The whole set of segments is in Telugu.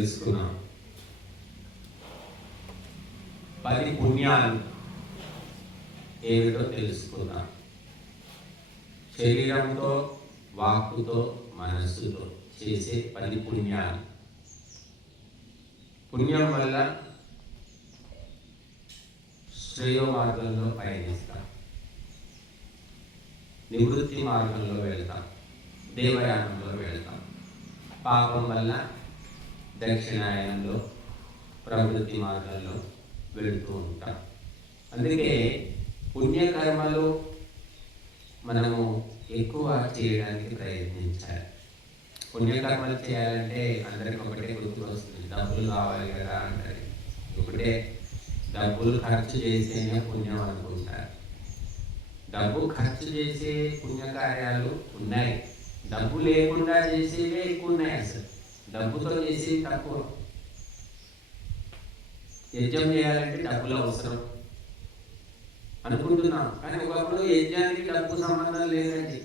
తెలుసుకున్నాం. 10 పుణ్యాలు ఏమిటో తెలుసుకున్నాం. శరీరంతో, వాక్కుతో, మనస్సుతో చేసే 10 పుణ్యాలు. పుణ్యం వల్ల శ్రేయో మార్గంలో పయనిస్తాం, నివృత్తి మార్గంలో వెళ్తాం, దేవయానంలో వెళ్తాం. పాపం వల్ల దక్షిణాయనంలో, ప్రవృత్తి మార్గంలో వెళుతూ ఉంటాం. అందుకే పుణ్యకర్మలు మనము ఎక్కువ చేయడానికి ప్రయత్నించాలి. పుణ్యకర్మలు చేయాలంటే అందరికి ఒకటే గుర్తు వస్తుంది, డబ్బులు కావాలి కదా అంటారు. ఒకటే డబ్బులు ఖర్చు చేసేనే పుణ్యం అనుకుంటారు. డబ్బు ఖర్చు చేసే పుణ్యకార్యాలు ఉన్నాయి, డబ్బు లేకుండా చేసేవే ఎక్కువ ఉన్నాయి. అసలు డబ్బుతో చేసేవి తక్కువ. యజ్ఞం చేయాలంటే డబ్బులు అవసరం అనుకుంటున్నాం, కానీ ఒకప్పుడు యజ్ఞానికి డబ్బు సంబంధం లేదండి.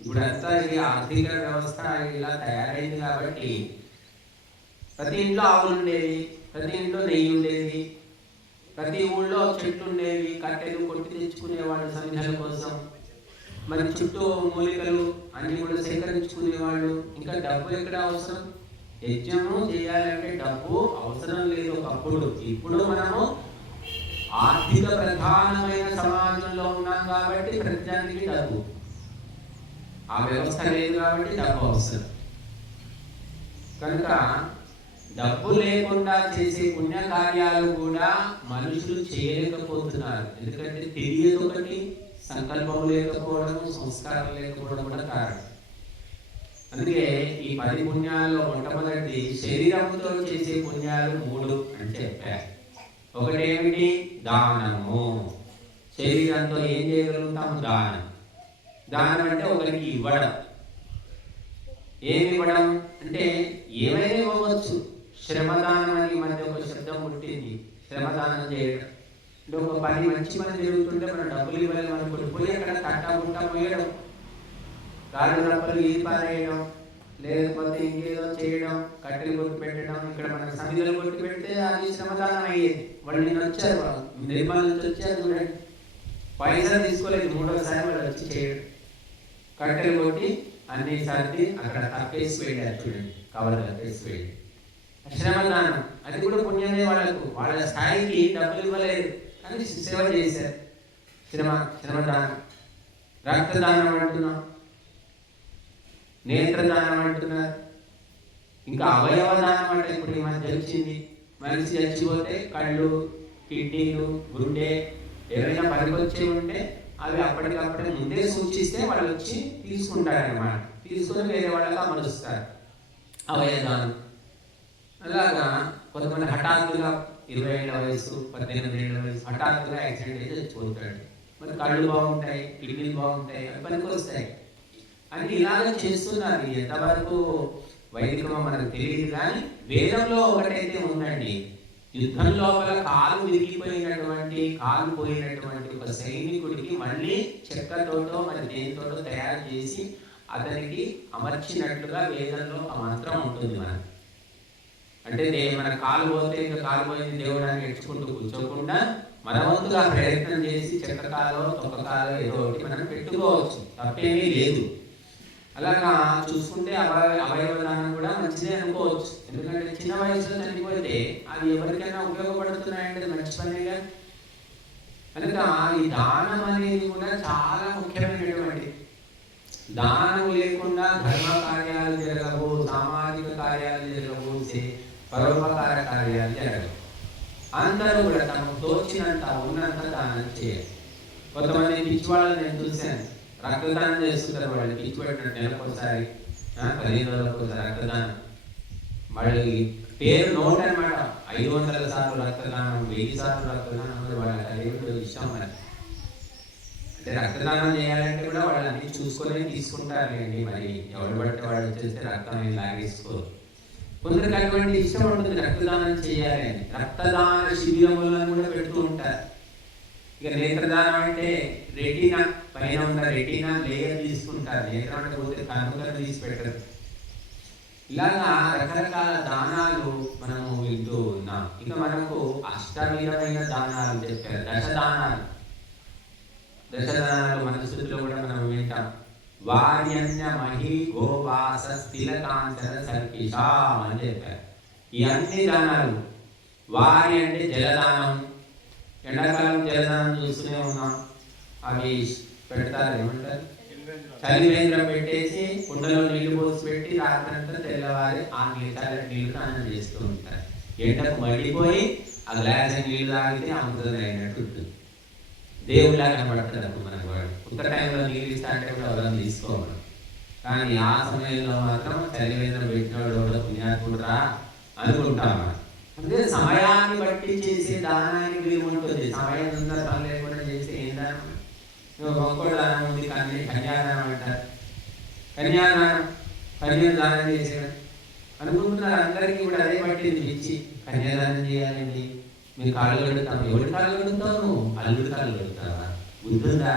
ఇప్పుడంతా ఇది ఆర్థిక వ్యవస్థ ఇలా తయారైంది కాబట్టి ప్రతి ఇంట్లో ఆవులు ఉండేవి, ప్రతి ఇంట్లో నెయ్యి ఉండేది, ప్రతి ఊళ్ళో చెట్లు ఉండేవి, కట్టెలు కొట్టి తెచ్చుకునేవాళ్ళు సమిధల కోసం. మరి చుట్టూ మూలికలు అన్ని కూడా సేకరించుకునేవాళ్ళు. ఇంకా డబ్బు ఎక్కడ అవసరం? యజ్ఞము చేయాలంటే డబ్బు అవసరం లేదు ఒకప్పుడు. ఇప్పుడు మనము ఆర్థిక ప్రధానమైన సమాజంలో ఉన్నాం కాబట్టి ప్రతిదానికి డబ్బు, ఆ వ్యవస్థ లేదు కాబట్టి డబ్బు అవసరం. కనుక డబ్బు లేకుండా చేసే పుణ్యకార్యాలు కూడా మనుషులు చేయలేకపోతున్నారు. ఎందుకంటే తెలియదు ఒకటి, సంకల్పం లేకపోవడం, సంస్కారం లేకపోవడం కూడా కారణం. అందుకే ఈ 10 పుణ్యాల్లో మొట్టమొదటి శరీరంతో చేసే పుణ్యాలు 3 అని చెప్పారు. ఒకటేమిటి? దానము. శరీరంతో ఏం చేయగలుగుతాము? దానం. దానం అంటే ఒకరికి ఇవ్వడం. ఏమి ఇవ్వడం అంటే ఏమైనా ఇవ్వవచ్చు. శ్రమదానం అని మధ్య ఒక శబ్దం పుట్టింది, శ్రమదానం చేయడం. అంటే ఒక పని మంచి పని జరుగుతుంటే మనం డబ్బులు ఇవ్వాలి అనుకుంటే పోయి అక్కడ కట్టకుండా పోయడం, కాళ్ళు రప్పలు ఇది పారేయడం, లేకపోతే ఇంకేదో చేయడం, కట్టెలు కొట్టి పెట్టడం. ఇక్కడ మన సమిధులు కొట్టి పెడితే అది శ్రమదానం అయ్యేది. వాళ్ళు నేను వచ్చారు, నిర్మల నుంచి వచ్చారు చూడండి, పైసలు తీసుకోలేదు, 3వసారి వాళ్ళు వచ్చి చేయడం. కట్టెలు కొట్టి అన్ని సర్ది అక్కడ తప్పేసి వెళ్ళారు చూడండి, కవర్ తప్పేసి వెళ్ళి. శ్రమదానం అది కూడా పుణ్యమే. వాళ్ళ స్థాయికి డబ్బులు ఇవ్వలేదు కానీ సేవ చేశారు. శ్రమదానం. రక్తదానం అంటున్నాం, నేత్రదానం అంటున్నారు, ఇంకా అవయవ దానం అంటే ఇప్పుడు ఈ మధ్య వచ్చింది. మనిషి చచ్చిపోతే కళ్ళు, కిడ్నీలు, గుండె ఏవైనా పనికొచ్చి ఉంటే అవి అప్పటికప్పుడే ముందే సూచిస్తే వాళ్ళు వచ్చి తీసుకుంటారన్నమాట. తీసుకొని వేరే వాళ్ళకి అమలుస్తారు. అవయదానం. అలాగా కొంతమంది హఠాత్తుగా 20 ఏళ్ళ వయసు, 18 ఏళ్ళ వయసు హఠాత్తుగా యాక్సిడెంట్ అయితే చచ్చిపోతాడు. మరి కళ్ళు బాగుంటాయి, కిడ్నీలు బాగుంటాయి, అవి పనికి వస్తాయి అని ఇలాగ చేస్తున్నారు. ఎంతవరకు వైదికమో మనకు తెలియదు కానీ వేదంలో ఒకటైతే ఉందండి. యుద్ధం లోపల కాలు విరిగిపోయినటువంటి, కాలు పోయినటువంటి ఒక సైనికుడికి మళ్ళీ చెక్కతోటో మరి దేనితోటో తయారు చేసి అతనికి అమర్చినట్లుగా వేదంలో ఆ మంత్రం ఉంటుంది. అంటే మన కాలు పోతే ఇంకా కాలు పోయింది దేవుడు అని నేర్చుకుంటూ కూర్చోకుండా మన వంతుగా ప్రయత్నం చేసి చెక్కకాలో తొక్కకాలో ఏదో ఒకటి మనం పెట్టుకోవచ్చు, తప్పేమీ లేదు. అలాగా చూసుకుంటే అవయవదానం కూడా మంచిదే అనుకోవచ్చు. ఎందుకంటే చిన్న వయసులో చనిపోతే అది ఎవరికైనా ఉపయోగపడుతున్నాయంటే మంచి పనేగా. కనుక ఈ దానం అనేది కూడా చాలా ముఖ్యమైనటువంటి. దానం లేకుండా ధర్మ కార్యాలు జరగవు, సామాజిక కార్యాలు జరగవు, పరోపకార కార్యాలు జరగవు. అందరూ కూడా తమకు తోచినంత ఉన్నంత దానం చేయాలి. కొంతమంది పిచ్చి వాళ్ళని నేను చూశాను, రక్తదానం చేస్తుంటారు. వాళ్ళు పిచ్చి పెట్టినట్టు నెలకోసారి, 15 రోజులకోసారి రక్తదానం. వాళ్ళకి పేరు నోట్ అనమాట. 500 సార్లు రక్తదానం, 1000 సార్లు రక్తదానం. వాళ్ళకి అదేమిటో ఇష్టం. మరి అంటే రక్తదానం చేయాలంటే కూడా వాళ్ళు అన్ని చూసుకొని తీసుకుంటారులేండి. మరి ఎవరు బట్టి వాళ్ళు చేస్తే రక్తం ఏం లాగేసుకోరు. కొందరికి అటువంటి ఇష్టం ఉంటుంది రక్తదానం చేయాలని. రక్తదాన శిబిరములను కూడా పెడుతూ ఉంటారు. ఇక నేత్రదానం అంటే రెటీనా పైన ఉన్న రెటీనా లేయర్ తీసుకుంటారు. నేత్రం అంటే పోతే కనుకలు తీసి పెట్టరు. ఇలాగా రకరకాల దానాలు ఇక మనకు అష్టవిధమైన దానాలు చెప్పారు, దశదానాలు. దశదానాలు మన స్థితిలో కూడా మనం వింటాం. వార్యన్య మహి గోవాస స్థిలకాంచన సర్కిషాం అని చెప్పారు. ఈ అన్ని దానాలు, వారి అంటే జలదానం. ఎండాకాలం జలదానం చూస్తూనే ఉన్నాం. అవి పెడతారు, ఏమంటారు, చలివేంద్రం పెట్టేసి కుండలో నీళ్లు పోసి పెట్టి రాత్రంతా తెల్లవారి 6 లీటర్ల నీళ్లు స్నానం చేస్తూ ఉంటారు. ఎండకు మడిపోయి ఆ గ్లాస్ నీళ్లు తాగితే అమృతం అయినట్టు ఉంటుంది. దేవుళ్ళ కనబడతాడు అప్పుడు మనకు వాడు. కొత్త టైంలో నీళ్ళు ఇస్తా అంటే కూడా ఎవరైనా తీసుకోవాలి. కానీ ఆ సమయంలో మాత్రం చలివేంద్రం పెట్టినవాడు కూడా పుణ్యాత్ముడు రా అనుకుంటాం మనం. అంటే సమయాన్ని బట్టి చేసే దానానికి విలువ ఉంటుంది. సమయం సందర్భం లేకుండా చేసే ఏం దానం? ఒక్కో దానం ఉంది, కన్యాదానం అంటారు. కన్యాదానం చేసాడు అనుకుంటున్నారు. అందరికీ కూడా అదే పట్టింది పిచ్చి. కన్యాదానం చేయాలండి, మీరు కాళ్ళు కడుగుతాం. ఎవరి కాళ్ళు కడుగుతావు? నువ్వు అల్లుడి కాళ్ళు కడుగుతావా? బుద్ధుందా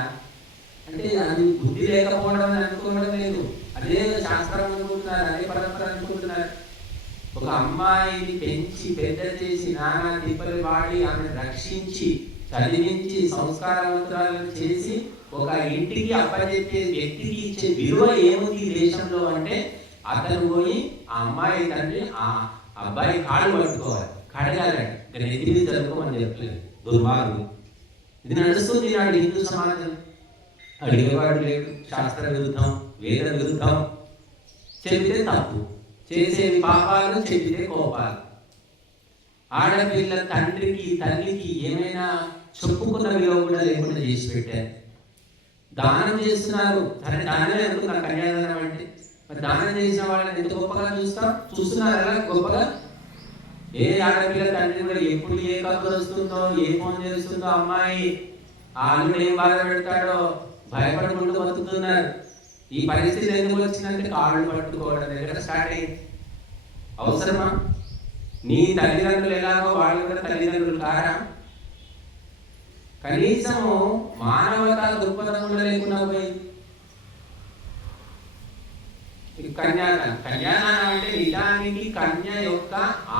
అంటే అది బుద్ధి లేకపోవడం అని అనుకోవడం లేదు. అదే శాస్త్రం అనుకుంటున్నారు, అదే పరంపర అనుకుంటున్నారు. ఒక అమ్మాయిని పెంచి పెద్ద చేసి నానా తిప్పలు వాడి ఆమెను రక్షించి చదివించి సంస్కారవంతురాలను చేసి ఒక ఇంటికి అప్పచెప్పే వ్యక్తికి ఇచ్చే విలువ ఏముంది ఈ దేశంలో అంటే, అతను పోయి ఆ అమ్మాయి తండ్రి ఆ అబ్బాయి కాళ్ళు పట్టుకోవాలి, కడగాలండి. ఇక్కడ నెత్తిని జరుపుకోమని చెప్పలేదు. దుర్మార్గుడు. ఇది నడుస్తుంది నాడు హిందూ సమాజం. అడిగేవాడు లేడు. శాస్త్ర విరుద్ధం, వేద విరుద్ధం. చెబితే తప్పు, చేసేవి పాపాలు, చెబితే కోపాలు. ఆడపిల్ల తండ్రికి తల్లికి ఏమైనా చెప్పుకున్న విలువ కూడా లేకుండా చేసి పెట్టారు. దానం చేస్తున్నారు, సరే దానమే అనుకున్నారు కన్యాదానం అంటే. మరి దానం చేసిన వాళ్ళని ఎంత గొప్పగా చూస్తున్నారు అలా గొప్పగా. ఏ ఆడపిల్ల తండ్రి కూడా ఎప్పుడు ఏ కబురు వస్తుందో, ఏ ఫోన్ చేస్తుందో అమ్మాయి, ఆ అల్లుడు ఏం బాధ పెడతాడో భయపడుకుంటూ బతుకుతున్నారు. ఈ పరిస్థితి ఎందుకు వచ్చిందంటే కాళ్ళు పట్టుకోవడం దగ్గర స్టార్ట్ అయింది. అవసరమా? నీ తల్లిదండ్రులు ఎలాగో వాళ్ళు కూడా తల్లిదండ్రులు కారా? కనీసము మానవతా దృక్పథం కూడా లేకుండా పోయింది. కన్యాదానం అంటే నిజానికి కన్య యొక్క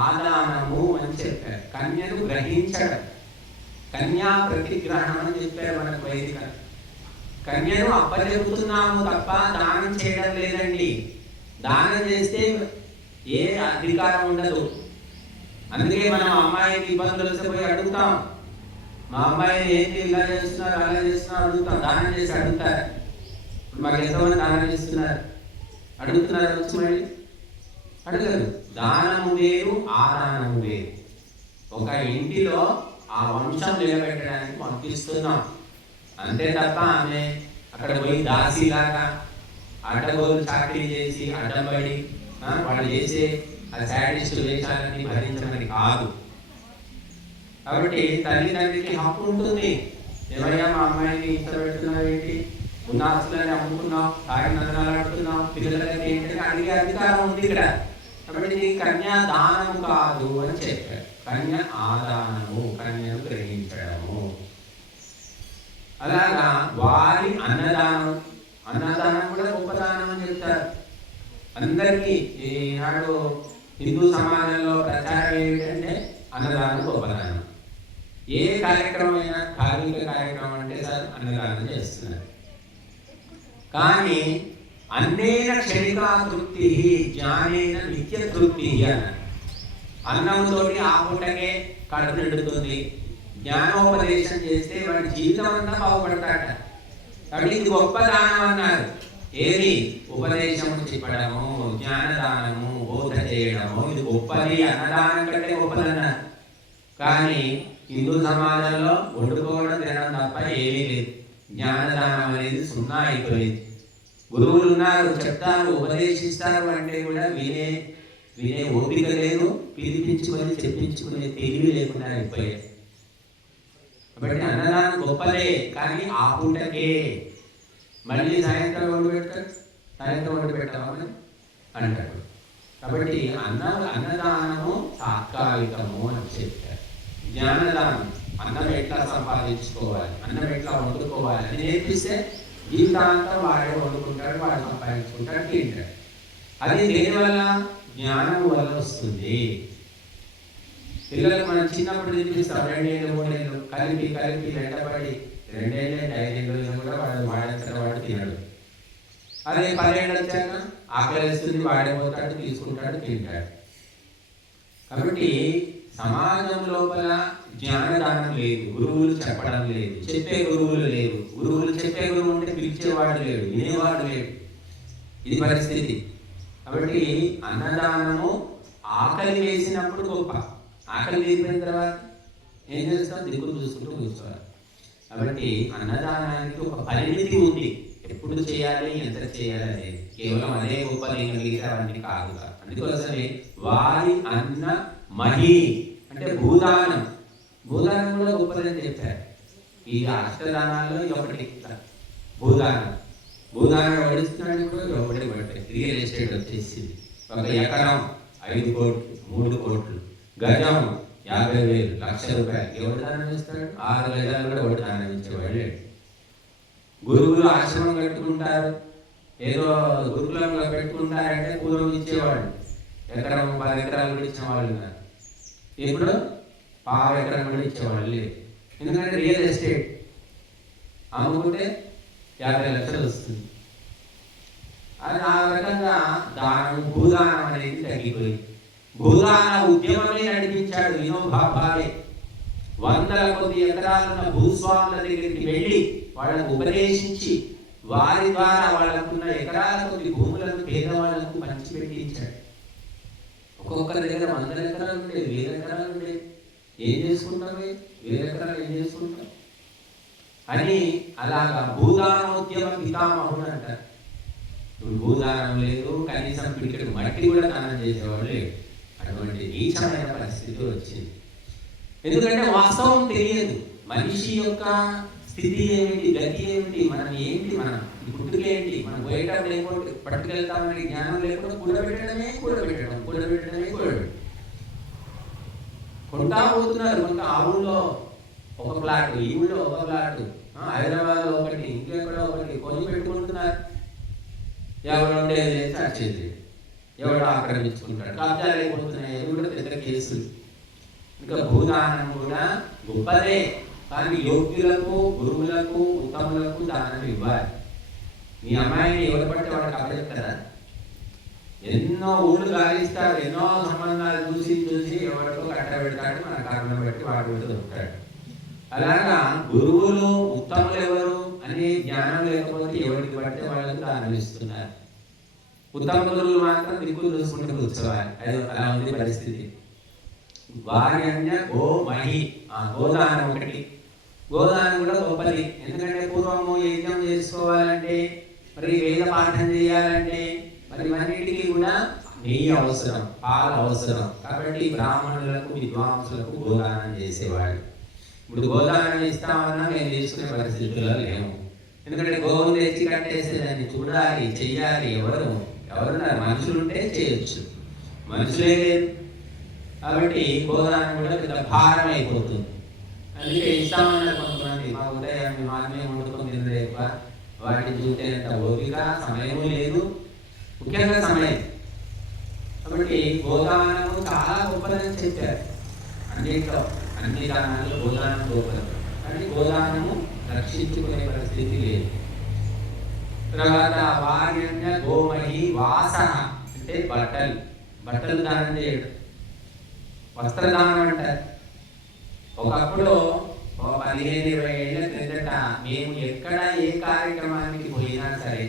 ఆదానము అని చెప్పారు. కన్యను గ్రహించడం, కన్యా ప్రతిగ్రహణం అని చెప్పారు మనకు వైదిక. కన్యను అప్పచెప్పుతున్నాము తప్ప దానం చేయడం లేదండి. దానం చేస్తే ఏ అధికారం ఉండదు. అందుకే మనం అమ్మాయికి ఇబ్బందులు వస్తే పోయి అడుగుతాం, మా అమ్మాయిని ఏంటి ఇలా చేస్తున్నారు అలా చేస్తున్నారు అడుగుతాం. దానం చేసి అడుగుతారు. ఇప్పుడు మాకు ఎంతమంది దానం చేస్తున్నారు? అడుగుతున్నారు వచ్చి మళ్ళీ అడగరు. దానము వేరు, ఆదానము వేరు. ఒక ఇంటిలో ఆ వంశం నిలబెట్టడానికి పంపిస్తున్నాం అంతే తప్ప ఆమె అక్కడ పోయి దాసిలాగా అడ్డగోలు చాకరీ చేసి అడ్డంబడి వాళ్ళు చేసే ఆ శాడిస్ట్ వేషాలని భరించమని కాదు. కాబట్టి తల్లిదండ్రికి హక్కు ఉంటుంది. ఏమయ్యా మా అమ్మాయిని ఇంత పెడుతున్నావు ఏంటి, ఉన్న ఆస్తులని అమ్ముకున్నాం, తాగి నగరాలు ఆడుతున్నాం, పిల్లలకి ఏంటంటే అడిగే అధికారం ఉంది ఇక్కడ. కాబట్టి ఇది కన్యాదానము కాదు అని చెప్పారు. కన్య ఆదానము, కన్యను గ్రహించడము. అలాగా వారి అన్నదానం, అన్నదానం కూడా గొప్పదానం అని చెప్తారు. అందరికీ ఈనాడు హిందూ సమాజంలో ప్రచారం ఏమిటంటే అన్నదానం గొప్పదానం. ఏ కార్యక్రమం అయినా, కార్మిక కార్యక్రమం అంటే సార్ అన్నదానం చేస్తున్నారు. కానీ అన్నేన క్షణికా తృప్తి జ్ఞానేన నిత్య తృప్తి అన్నారు. అన్నంతో ఆ పూటకే కడుపు నిండుతుంది. జ్ఞానోపదేశం చేస్తే వాడి జీవితం అంతా బాగుపడతాట. కాబట్టి ఇది గొప్ప దానం అన్నారు. ఏది? ఉపదేశము చెప్పడము, జ్ఞానదానము, బోధ చేయడము, ఇది గొప్పది. అన్నదానం కంటే గొప్పదన్నారు. కానీ హిందూ సమాజంలో వండుకోవడం తినడం తప్ప ఏమీ లేదు. జ్ఞానదానం అనేది సున్నా అయిపోయింది. గురువులు ఉన్నారు, చెప్తారు, ఉపదేశిస్తారు అంటే కూడా వినే ఓపిక లేదు, పిలిపించుకొని చెప్పించుకునే తెలివి లేకుండా అయిపోయాయి. కాబట్టి అన్నదానం గొప్పదే, కానీ ఆ పూటకే. మళ్ళీ సాయంత్రం వండి పెడతారు, సాయంత్రం వండి పెట్టామని అంటారు. కాబట్టి అన్నదానము తాత్కాలికము అని చెప్పారు. జ్ఞానదానం, అన్నం ఎట్లా సంపాదించుకోవాలి, అన్నం ఎట్లా వండుకోవాలి అని నేర్పిస్తే జీవితాంతం వాడే వండుకుంటాడు, వాడు సంపాదించుకుంటాడు, తింటాడు. అది దేనివల్ల? జ్ఞానం వల్ల వస్తుంది. పిల్లలకు మనం చిన్నప్పుడు తినిపిస్తాం, 2 ఏళ్ళు 3 ఏళ్ళు కలిపి వెంటబడి 2 ఏళ్ళు 5 ఏళ్ళు కూడా వాడు తినడు. అదే 10 ఏళ్ళు వచ్చాక ఆకలి వేస్తుంది, వాడిపోతాడు, తీసుకుంటాడు, తింటాడు. కాబట్టి సమాజం లోపల జ్ఞానదానం లేదు, గురువులు చెప్పడం లేదు, చెప్పే గురువులు లేవు. చెప్పే గురువు ఉంటే పిలిచేవాడు లేడు, వినేవాడు లేడు. ఇది పరిస్థితి. కాబట్టి అన్నదానము ఆకలి వేసినప్పుడు గొప్ప, ఆకలి వేసిన తర్వాత ఏం చేస్తాం? దిక్కులు చూసుకుంటూ కూర్చోవాలి. కాబట్టి అన్నదానానికి ఒక పరిమితి ఉంది, ఎప్పుడు చేయాలి, ఎంత చేయాలి అనేది. కేవలం అదే గొప్పది, మిగతావన్నీ కాదు. అందుకోసమే వారి అన్న మహి అంటే భూదానం కూడా గొప్పదని చెప్పారు. ఈ అష్టదానాల్లో ఇది ఒకటి. భూదానం వడిస్తున్నాడు కూడా ఒకటి పడతాయి. రియల్ ఎస్టేట్ వచ్చేసింది. 1 ఎకరం 5 కోట్లు 3 కోట్లు, గజం 50,000, ₹1,00,000. ఎవరు దానం ఇస్తాడు? 6 గజాలు కూడా ఒకటి దానం ఇచ్చేవాళ్ళు. గురువులు ఆశ్రమం కట్టుకుంటారు, ఏదో గురుకులంగా పెట్టుకుంటారంటే పూర్వం ఇచ్చేవాళ్ళు ఎకరం 10 ఎకరాలు కూడా ఇచ్చిన వాళ్ళు ఉన్నారు. ఇప్పుడు 1/2 ఎకరం కూడా ఇచ్చేవాళ్ళు లేదు. ఎందుకంటే రియల్ ఎస్టేట్ అమ్ముకుంటే 50 లక్షలు వస్తుంది. అది ఆ రకంగా భూదానం అనేది తగ్గిపోయింది. భూదాన ఉద్యమమే నడిపించాడు వినోబా భావే. 100ల కొద్ది ఎకరాలున్న భూస్వాముల దగ్గరికి వెళ్ళి వాళ్ళకు ఉపదేశించి వారి ద్వారా వాళ్ళకున్న ఎకరాల కొద్ది భూములను పేదవాళ్లకు పంచిపెట్టించాడు. ఒక్కొక్కరి దగ్గర 100 ఎకరాలు ఉండేవి, 1000 ఎకరాలు ఉండేవి. ఏం చేసుకుంటారు? 1000 ఎకరాలు ఏం చేసుకుంటారు అని అలాగా భూదానోద్యమ పితామహుడు అంటారు. ఇప్పుడు భూదానం లేదు, కనీసం పిడికెడు మట్టి కూడా దానం చేసేవాళ్ళు లేడు. అటువంటి నీచమైన పరిస్థితి వచ్చింది. ఎందుకంటే వాస్తవం తెలియదు. మనిషి యొక్క స్థితి ఏమిటి, గతి ఏమిటి, మనం ఏంటి, మనం పుట్టుకేంటి, మనం పోయేటప్పుడు ఏమిటి పట్టుకెళ్తామనే జ్ఞానం లేకుండా కూడబెట్టడమే కొంటా పోతున్నారు. కొంత ఆ ఊళ్ళో ఒక ప్లాట్, ఈ ఊళ్ళో ఒక ప్లాట్, హైదరాబాద్లో ఒకటి, ఇంకెక్కడో ఒకటి కొని పెట్టుకుంటున్నారు. ఎవరు ఉండేది చచ్చేది, ఎవరు ఆక్రమించుకుంటాడు, కబ్జాలు అయిపోతున్నాయి. అవి కూడా పెద్ద కేసులు. ఇంకా భూదానం కూడా గొప్పదే, కానీ యోగ్యులకు, గురువులకు, ఉత్తములకు దానం ఇవ్వాలి. మీ అమ్మాయిని ఎవరు పడితే వాడు కబడెత్తారా? ఎన్నో ఊళ్ళు గాలిస్తాడు, ఎన్నో సంబంధాలు చూసి ఎవరితో కట్టబెడతాడు, మన కర్మ బట్టి వాడు దొరుకుతాడు. అలాగా గురువులు, ఉత్తములు ఎవరు అనే జ్ఞానం లేకపోతే ఎవరికి పడితే వాళ్ళకు దానం ఇస్తున్నారు. ఉత్తమ గురువులు మాత్రం దిక్కులు చూసుకుంటూ కూర్చోవాలి. అది అలా ఉంది పరిస్థితి. వారి అన్య గోమహి, గోదానం ఒకటి. గోదానం కూడా గొప్పది. ఎందుకంటే పూర్వము యజ్ఞం చేసుకోవాలంటే, మరి వేద పాఠం చేయాలంటే, మరి ఇవన్నిటికీ కూడా నెయ్యి అవసరం, పాలు అవసరం. కాబట్టి బ్రాహ్మణులకు, విద్వాంసులకు గోదానం చేసేవాళ్ళు. ఇప్పుడు గోదానం ఇస్తామన్నా మేము తీసుకునే పరిస్థితుల్లో లేము. ఎందుకంటే గోవును తెచ్చి కట్టేసి దాన్ని చూడాలి, చెయ్యాలి. ఎవరున్నారు? మనుషులుంటే చేయొచ్చు, మనుషులే లేదు. కాబట్టి గోదానం కూడా పెద్ద భారం అయిపోతుంది. అందుకే ఇస్తామన్నారు కొంతమంది. మా ఉదయం మాత్రమే వండుకొని తినలేక వాటిని చూసేంత ఓపిక, సమయము లేదు, ముఖ్యంగా సమయం. కాబట్టి గోదానము చాలా గొప్పదని చెప్పారు. అన్ని దానాల్లో గోదానం గొప్పది. కానీ గోదానము రక్షించుకునే పరిస్థితి లేదు. తర్వాత వార్యన్య గోమహి వాసన అంటే బట్టలు దానం చేయడం, వస్త్రదానం అంటారు. ఒకప్పుడు 15-20 ఏళ్ల క్రిందట మేము ఎక్కడ ఏ కార్యక్రమానికి పోయినా సరే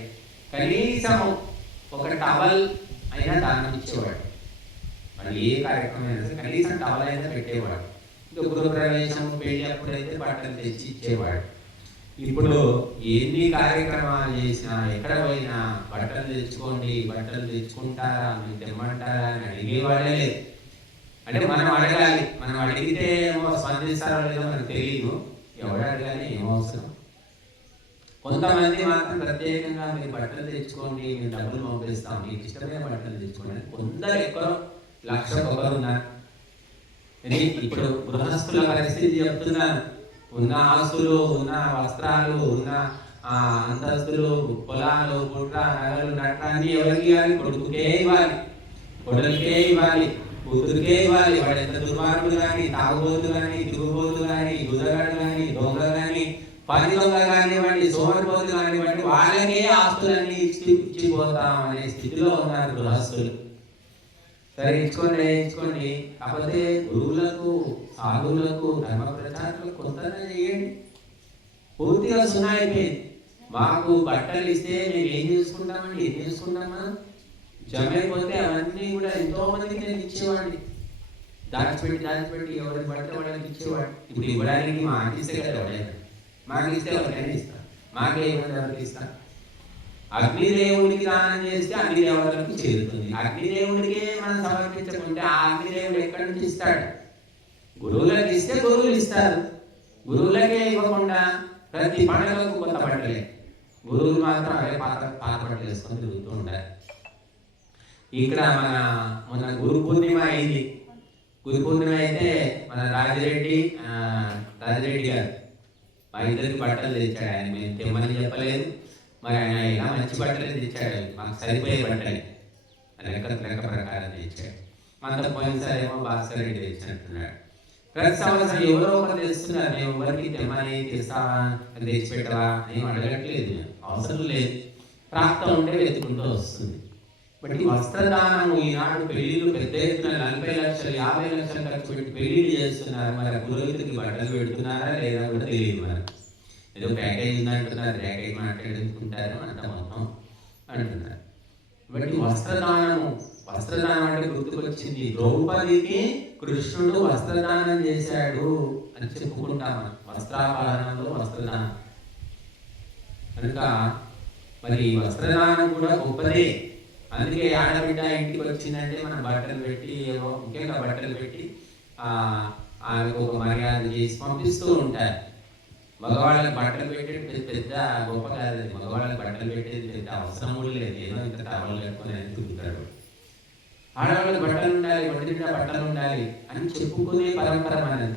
కనీసం ఒక టవల్ అయినా దానం ఇచ్చేవాడు. వాళ్ళు ఏ కార్యక్రమం అయినా సరే కనీసం టవల్ అయినా పెట్టేవాడు. ఇంకా గృహప్రవేశం, పెళ్లి అప్పుడైతే బట్టలు తెచ్చి ఇచ్చేవాడు. ఇప్పుడు ఎన్ని కార్యక్రమాలు చేసినా, ఎక్కడ పోయినా బట్టలు తెచ్చుకోండి, బట్టలు తెచ్చుకుంటారా, మీరు తెమ్మంటారా అని అడిగేవాడే లేదు. అంటే మనం అడగాలి. మనం అడిగితే ఏమో స్పందిస్తారో లేదో మనకు తెలియదు. ఎవడు అడగాలి, ఏమో అవసరం. కొంతమంది మాత్రం ప్రత్యేకంగా మీరు బట్టలు తెచ్చుకోండి, మీరు డబ్బులు పంపిస్తాం, మీకు ఇష్టమైన బట్టలు తెచ్చుకోండి. కొందరు ఎక్కువ 1,00,000 ఉన్నారు. ఇప్పుడు గృహస్థుల పరిస్థితి చెప్తున్నాను. ఉన్న ఆస్తులు, ఉన్న వస్త్రాలు, ఉన్న అంతస్తులు, పొలాలు, పుట్ర, నగలు, నట్టాన్ని ఎవరికి ఇవ్వాలి? కొడుకుకే ఇవ్వాలి, కొడుకే ఇవ్వాలి. కూతురికే ఇవ్వాలి. వాడు ఎంత దుర్మార్గులు కానీ, తాగుబోతు కానీ, తిరుగుబోతు కానీ, గుదగాడు కానీ, దొంగ కానీ, పని దొంగ కానివ్వండి, సోమరిపోతు కానివ్వండి, వాళ్ళకే ఆస్తులన్నీ ఇచ్చిపోతాం అనే స్థితిలో ఉన్నారు గృహస్థులు. సరే ఇచ్చుకోండి. కాకపోతే గురువులకు, సాధువులకు, ధర్మ ప్రచారులకు కొంతనే చేయండి. పూర్తిగా సున్నా అయిపోయింది. మాకు బట్టలు ఇస్తే మేము ఏం చేసుకుంటామండి, ఏం చేసుకుంటామా? జమైపోతే అవన్నీ కూడా ఎంతో మందికి నేను ఇచ్చేవాడిని. దాచిపెట్టి ఎవరికి బట్ట వాళ్ళకి ఇచ్చేవాడు. ఇప్పుడు ఇవ్వడానికి మా ఆంటీసే కదా ఎవరైనా. మాకు ఇస్తే ఎవరికైనా ఇస్తాను, మాకే ఇవ్వండి ఎవరికి ఇస్తాను. అగ్నిదేవుడికి దానం చేస్తే అగ్నిదేవులకు చేరుతుంది. అగ్నిదేవుడికే మనం సమర్పించకుంటే ఆ అగ్నిదేవుడు ఎక్కడి నుంచి ఇస్తాడు? గురువులకు ఇస్తే గురువులు ఇస్తారు. గురువులకే ఇవ్వకుండా ప్రతి పండుగలకు కొత్త బట్టలే, గురువులు మాత్రం అవే పాత బట్టలు వేసుకొని తిరుగుతూ ఉంటారు. ఇక్కడ మొన్న గురు పూర్ణిమ అయింది. గురు పూర్ణిమ అయితే మన రాజిరెడ్డి గారు మా ఇద్దరికి బట్టలు తెచ్చాడు. ఆయన మేము తెమ్మని చెప్పలేదు, మరి ఆయన ఇలా మంచి బట్టలే తెచ్చాడు, మాకు సరిపోయే బట్టలే లెక్క ప్రకారం తెచ్చాడు. మనతో పోయినసారి ఏమో భాస్కర్ రెడ్డి తెచ్చినట్టున్నాడు. ప్రతి సంవత్సరం ఎవరో ఒకరు తెస్తున్నారు. మేము ఎవరికి తెమ్మని తెస్తావా, తెచ్చిపెట్టవా ఏం అడగట్లేదు, అవసరం లేదు. ప్రాప్తం ఉంటే వెతుకుంటూ వస్తుంది. బట్ ఈ వస్త్రదానం ఈనాడు పెళ్లిళ్ళు పెద్ద ఎత్తున 40 లక్షలు 50 లక్షలు ఖర్చు పెట్టి పెళ్లిళ్ళు చేస్తున్నారు. మరి పురోహితుడికి బట్టలు పెడుతున్నారా లేదా కూడా తెలియదు. మరి ఏదో ప్యాకేజ్ ఉందంటున్నారు, ప్యాకేజ్ మాట్లాడుకుంటారు అంత మొత్తం అంటున్నారు. బట్ వస్త్రదానం అంటే గుర్తుకొచ్చింది. ద్రౌపదికి కృష్ణుడు వస్త్రదానం చేశాడు అని చెప్పుకుంటాం. వస్త్రాభరణంలో వస్త్రదానం కనుక మరి వస్త్రదానం కూడా గొప్పదే. అందుకే ఆడబిడ్డ ఇంటికి వచ్చిందంటే మనం బట్టలు పెట్టి, ముఖ్యంగా బట్టలు పెట్టి ఆమెకు ఒక మర్యాద చేసి పంపిస్తూ ఉంటారు. మగవాళ్ళకి బట్టలు పెట్టేది పెద్ద గొప్ప కాదు. మగవాళ్ళకి బట్టలు పెట్టేది పెద్ద అవసరం కూడా లేదు. ఏదో ఇంత టవల్ కట్టుకొని తిరుగుతాడు. ఆడవాళ్ళకి బట్టలు ఉండాలి, ఒంటినిండా బట్టలు ఉండాలి అని చెప్పుకునే పరంపర మనది.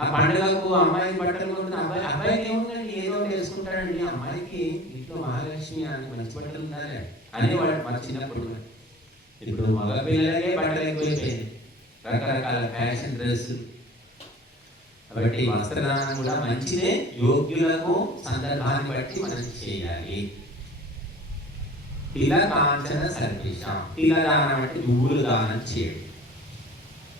ఆ పండుగకు అమ్మాయికి బట్టలు కొంటున్న అబ్బాయికి ఏముందండి, ఏదో వేసుకుంటాడండి. అమ్మాయికి ఇంట్లో మహాలక్ష్మి అని మంచి బట్టలు ఉండాలి అనేవాడు మన చిన్నప్పుడు. ఇప్పుడు మగ పిల్లలకే బట్టలు ఎక్కువైపోయింది, రకరకాల ఫ్యాషన్ డ్రెస్సులు. కాబట్టి వస్త్రదానం కూడా మంచిదే, యోగ్యులకు సందర్భాన్ని బట్టి మనం చేయాలి. తిల కాంచన సర్వేషం. తిల దానం అంటే నువ్వులు దానం చేయడం.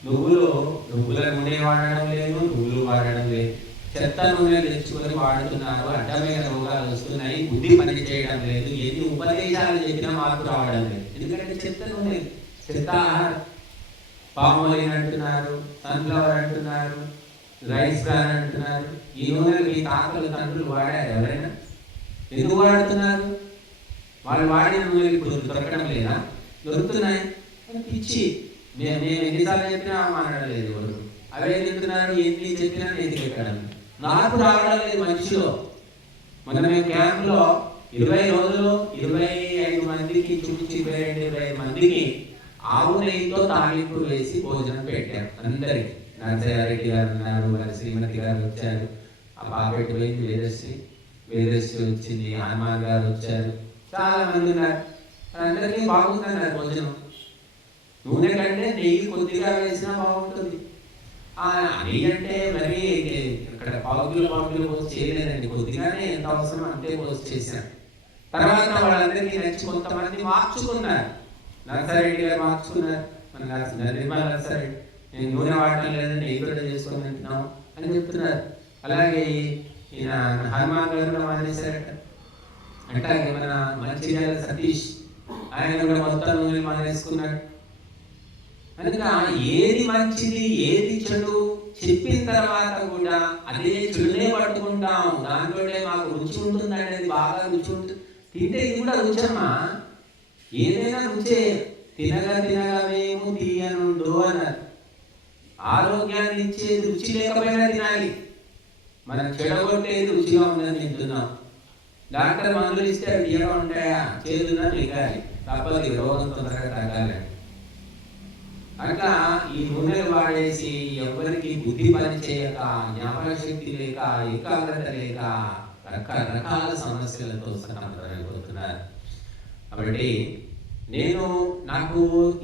నువ్వుల నూనె వాడడం లేదు, నువ్వులు వాడడం లేదు. చెత్త నూనె తెచ్చుకొని వాడుతున్నారు. అడ్డమైన రోగాలు వస్తున్నాయి, బుద్ధి పని చేయడం లేదు. ఎన్ని ఉపదేశాలు చెప్పినా మార్పు రావడం లేదు. ఎందుకంటే చెత్త నూనె, చెత్త ఆహారం. పామ్ ఆయిల్ అంటున్నారు, సన్ఫ్లవర్ అంటున్నారు, రైస్ బ్రాన్ అంటున్నారు. ఈ నూనెలు మీ తాతలు తండ్రులు వాడారు ఎవరైనా? ఎందుకు వాడుతున్నారు? వాళ్ళు వాడిన నూనెలు ఇప్పుడు దొరకడం లేదా? దొరుకుతున్నాయి. పిచ్చి. మేము ఎన్నిసార్లు చెప్పినా మాట్లాడలేదు వాళ్ళు. అవే తింటున్నారు, ఎన్ని చెప్పినా నేను ఎక్కడం. మార్పు రావడం లేదు మనిషిలో. మొన్న మేము క్యాంపులో 20 రోజులు 25 మందికి చూపించి 22-25 మందికి ఆవు నెయ్యితో తాలింపు వేసి భోజనం పెట్టారు అందరికి. నరసయ్యారెడ్డి గారు ఉన్నారు, వారి శ్రీమతి గారు వచ్చారు, ఆ బాబెట్టి పోయింది, వేదశ్రీ వచ్చింది, హనుమాన్ గారు వచ్చారు, చాలా మంది ఉన్నారు. అందరికీ బాగుందన్నారు భోజనం. నూనె కంటే నెయ్యి కొద్దిగా వేసినా బాగుంటుంది. నెయ్యి అంటే మరి ఇక్కడ పావుకిలో పోసి చేయలేదండి, కొద్దిగానే ఎంత అవసరం అంతే పోసి చేశాను. తర్వాత వాళ్ళందరికీ నచ్చి కొంతమంది మార్చుకున్నారు. నరసారెడ్డి గారు మార్చుకున్నారు, మన నిర్మల నరసారెడ్డి, నేను నూనె వాడటం లేదండి, నెయ్యి కూడా చేసుకొని తింటున్నాం అని చెప్తున్నారు. అలాగే ఈయన హనుమాన్ గారు కూడా మానేశారట. అట్లాగే మన మంచిర్యాల సతీష్, ఆయన కూడా మొత్తం నూనె మానేసుకున్నాడు. కనుక ఏది మంచిది ఏది చెడు చెప్పిన తర్వాత కూడా అదే చెడునే పట్టుకుంటాం. దాంట్లోనే మాకు రుచి ఉంటుంది అనేది, బాగా రుచి ఉంటుంది. తింటే ఇది కూడా రుచమ్మా, ఏదైనా రుచే. తినగా మేము తీయనుండు అన్నారు. ఆరోగ్యాన్ని ఇచ్చేది రుచి లేకపోయినా తినాలి. మనం చెడగొట్టేది రుచిగా ఉందని తింటున్నాం. డాక్టర్ మందులు ఇస్తే అవి తీయగా ఉంటాయా? చేదున్నా మిగాలి, తప్పది, రోగం తొందరగా తగ్గాలి. అట్లా ఈ నూనెలు వాడేసి ఎవరికి బుద్ధి పని చేయక, జ్ఞాపక శక్తి లేక, ఏకాగ్రత లేక రకరకాల సమస్యలతో సతమతమైపోతున్నారు. కాబట్టి నేను నాకు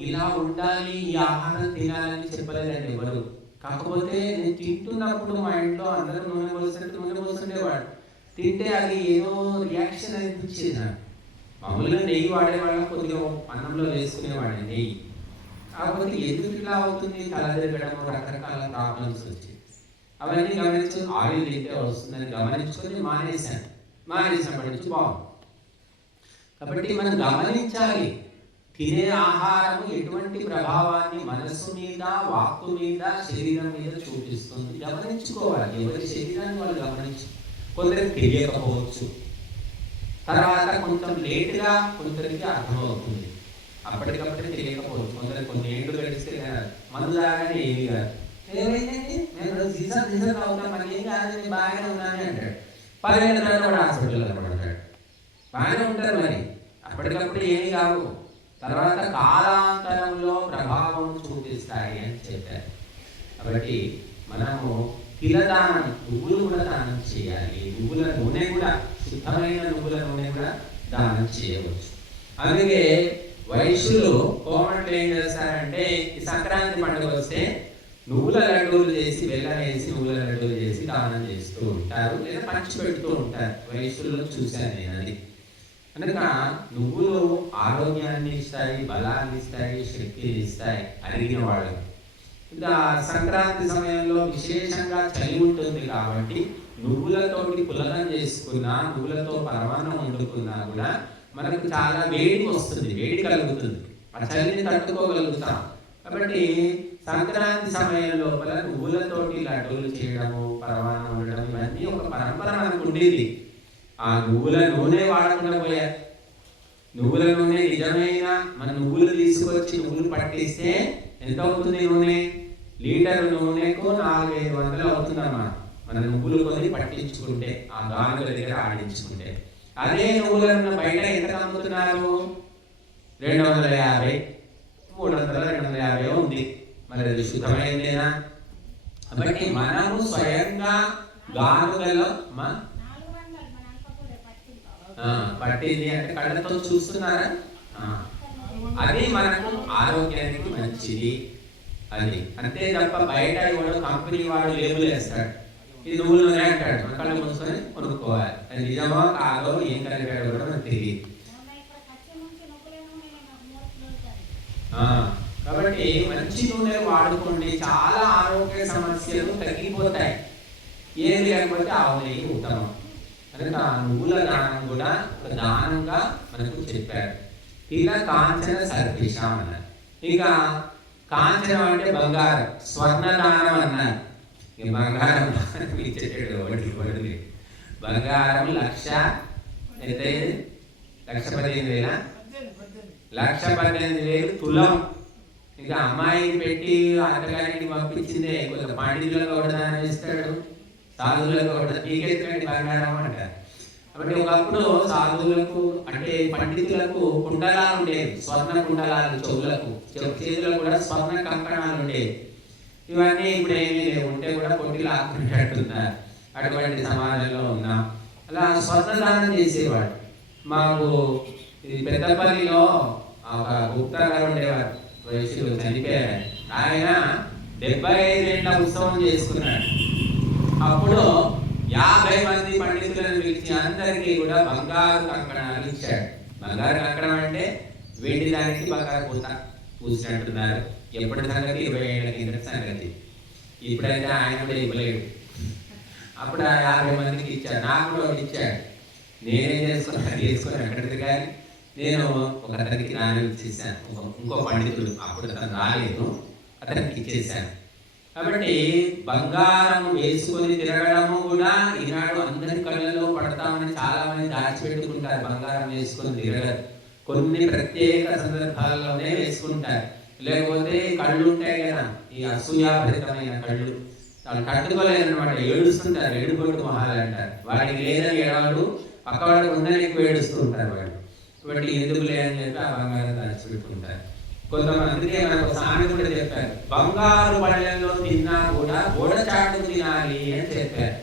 ఇలా ఉండాలి, ఈ ఆహారం తినాలని చెప్పలేదండి ఎవరు. కాకపోతే నేను తింటున్నప్పుడు మా ఇంట్లో అందరూ నూనె పోస్తుండేవాడు. తింటే అది ఏదో రియాక్షన్ అనిపించేది నాకు. మామూలుగా నెయ్యి వాడేవాళ్ళం, కొద్దిగా అన్నంలో వేసుకునేవాడిని నెయ్యి. కాకపోతే ఎందుకు ఇలా అవుతుంది, తలదిరగడం, రకరకాల ప్రాబ్లమ్స్ వచ్చి అవన్నీ గమనించి ఆయిల్ తింటే వస్తుందని గమనించుకొని మానేసినప్పటి నుంచి బాగుంది. కాబట్టి మనం గమనించాలి తినే ఆహారం ఎటువంటి ప్రభావాన్ని మనస్సు మీద, వాక్కు మీద, శరీరం మీద చూపిస్తుంది గమనించుకోవాలి. ఎవరి శరీరాన్ని వాళ్ళు గమనించు. కొందరికి తెలియకపోవచ్చు, తర్వాత కొంచెం లేటుగా కొందరికి అర్థమవుతుంది, అప్పటికప్పుడే తెలియకపోవచ్చు. కొందరికి కొన్ని ఏళ్ళు గడిస్తే మందు దాగానే ఏమి కాదు, ఏమైందండి నేను సీజన్ అవుతాం మళ్ళీ ఏం కాదు, నేను బాగానే ఉన్నాను అంటాడు. 10 ఏళ్ళ తర్వాత కూడా హాస్పిటల్లో పడతాడు. బాగానే ఉంటారు మరి, అప్పటికప్పుడు ఏమి కావు, తర్వాత కాలాంతరంలో ప్రభావం చూపిస్తాయి అని చెప్పారు. కాబట్టి మనము తిలదానం, నువ్వులు కూడా దానం చేయాలి. నువ్వుల నూనె కూడా, శుద్ధమైన నువ్వుల నూనె కూడా దానం చేయవచ్చు. అందుకే వైశ్యులు కోమట్లు ఏం చేస్తారంటే, ఈ సంక్రాంతి పండుగ వస్తే నువ్వుల లడ్డూలు చేసి, బెల్లం వేసి నువ్వుల లడ్డూలు చేసి దానం చేస్తూ ఉంటారు, లేదా పంచి పెడుతూ ఉంటారు. వైశ్యుల్లో చూశాను నేను అది. కనుక నువ్వులు ఆరోగ్యాన్ని ఇస్తాయి, బలాన్ని ఇస్తాయి, శక్తిని ఇస్తాయి అడిగిన వాళ్ళు. ఇంకా సంక్రాంతి సమయంలో విశేషంగా చలి ఉంటుంది కాబట్టి నువ్వులతోటి పులగం చేసుకున్నా, నువ్వులతో పరమాన్నం వండుకున్నా కూడా మనకు చాలా వేడి వస్తుంది, వేడి కలుగుతుంది, ఆ చలిని తట్టుకోగలుగుతాం. కాబట్టి సంక్రాంతి సమయం లోపల నువ్వులతోటి లడ్డూలు చేయడము, పరమాన్నం వండడం, ఇవన్నీ ఒక పరంపర మనకు ఉండేది. ఆ నువ్వుల నూనె వాడకుండా పోయారు. నువ్వుల నూనె నిజమైన మన నువ్వులు తీసుకొచ్చి నువ్వులు పట్టిస్తే ఎంత అవుతుంది నూనె? లీటర్ నూనెకు 400-500 అవుతుందన్నమాట. మన నువ్వులు కొని పట్టించుకుంటే, ఆ గానుగల దగ్గర ఆడించుకుంటే. అదే నువ్వులను బయట ఎంత అమ్ముతున్నారు? 250, 300, 250 ఉంది. మరి అది శుద్ధమైందేనా? కాబట్టి మనము స్వయంగా గానుగలో పట్టింది అంటే కళ్ళతో చూస్తున్నారా? అది మనకు ఆరోగ్యానికి మంచిది. అది అంతే తప్ప బయట ఇవ్వడం, కంపెనీ వాడు లేబుల్ వేస్తాడు, ఇది నువ్వుల నూనె అంటాడు, మన కళ్ళు మూసుకొని కొనుక్కోవాలి. అది నిజమో కాదో, ఏం కలిపాడు కూడా మనకు తెలియదు. కాబట్టి మంచి నూనెలు వాడుకోండి, చాలా ఆరోగ్య సమస్యలు తగ్గిపోతాయి. ఏది లేకపోతే ఆవు నెయ్యి ఉత్తమం. కనుక నువ్వుల దానం కూడా ఒక దానంగా మనకు చెప్పారు. ఇలా కాంచన సర్పిషం అన్నారు. ఇక కాంచనం అంటే బంగారం, స్వర్ణదానం అన్నారు. ఇక బంగారం ఇచ్చేటాడు వడ్డీ. బంగారం 1,18,000, 1,18,000 తులం. ఇక అమ్మాయిని పెట్టి అత్తగారికి పంపించిందే, కొంత పండితులకు కూడా దానం ఇస్తాడు, సాధువులకు కూడా. నీకెత్తండి బంగారం అంటారు. కాబట్టి ఒకప్పుడు సాధువులకు అంటే పండితులకు కుండలాలు ఉండేవి, స్వర్ణ కుండలాలు, చెవులకు, చేతులకు కూడా స్వర్ణ కంకణాలు ఉండేవి. ఇవన్నీ ఇప్పుడు ఏమీ లేవు, ఉంటే కూడా కొట్టి లాక్కుంటున్నారు. అటువంటి సమాజంలో ఉన్నాం. అలా స్వర్ణదానం చేసేవాడు. మాకు పెద్దపల్లిలో ఒక గుప్తా గారు ఉండేవారు, వయసులో చనిపోయారు. ఆయన 75 ఏళ్ల ఉత్సవం చేసుకున్నాడు. అప్పుడు 50 మంది పండితులను పిలిచి అందరికీ కూడా బంగారు కంకణాలు ఇచ్చాడు. బంగారు కంకణం అంటే వెండి దానికి బంగారు పూత పూసినట్టున్నారు. ఎప్పటి సంగతి? 20 ఏళ్ల కింద సంగతి. ఇప్పుడైతే ఆయన కూడా ఇవ్వలేడు. అప్పుడు 50 మందికి ఇచ్చాడు, నాకు కూడా ఒకటి ఇచ్చాడు. నేనేం చేసుకుని అక్కడికి కానీ నేను ఒక అతనికి నాన్న ఇచ్చేసాను. ఇంకో పండితుడు అప్పుడు అతను రాలేదు, అతనికి ఇచ్చేసాను. కాబట్టి బంగారం వేసుకొని తిరగడము కూడా ఈనాడు అందరి కళ్ళలో పడతామని చాలా మంది దాచిపెట్టుకుంటారు. బంగారం వేసుకొని తిరగరు, కొన్ని ప్రత్యేక సందర్భాల్లోనే వేసుకుంటారు. లేకపోతే కళ్ళు ఉంటాయి కదా, ఈ అసూయాభరితమైన కళ్ళు, వాళ్ళు తట్టుకోలేదన్నమాట, ఏడుస్తుంటారు, ఏడుకొట్టు మొహాలు అంటారు. వాడికి లేదని ఏడవాడు, పక్కవాడికి ఉందని ఎక్కువ ఏడుస్తూ ఉంటారు వాళ్ళు. కాబట్టి ఎందుకు లేదని చెప్పి ఆ బంగారం దాచిపెట్టుకుంటారు. కొంతమందికి మనకు సామెత కూడా చెప్పారు, బంగారు పళ్ళెంలో తిన్నా కూడా గోడ చాటు తినాలి అని చెప్పారు.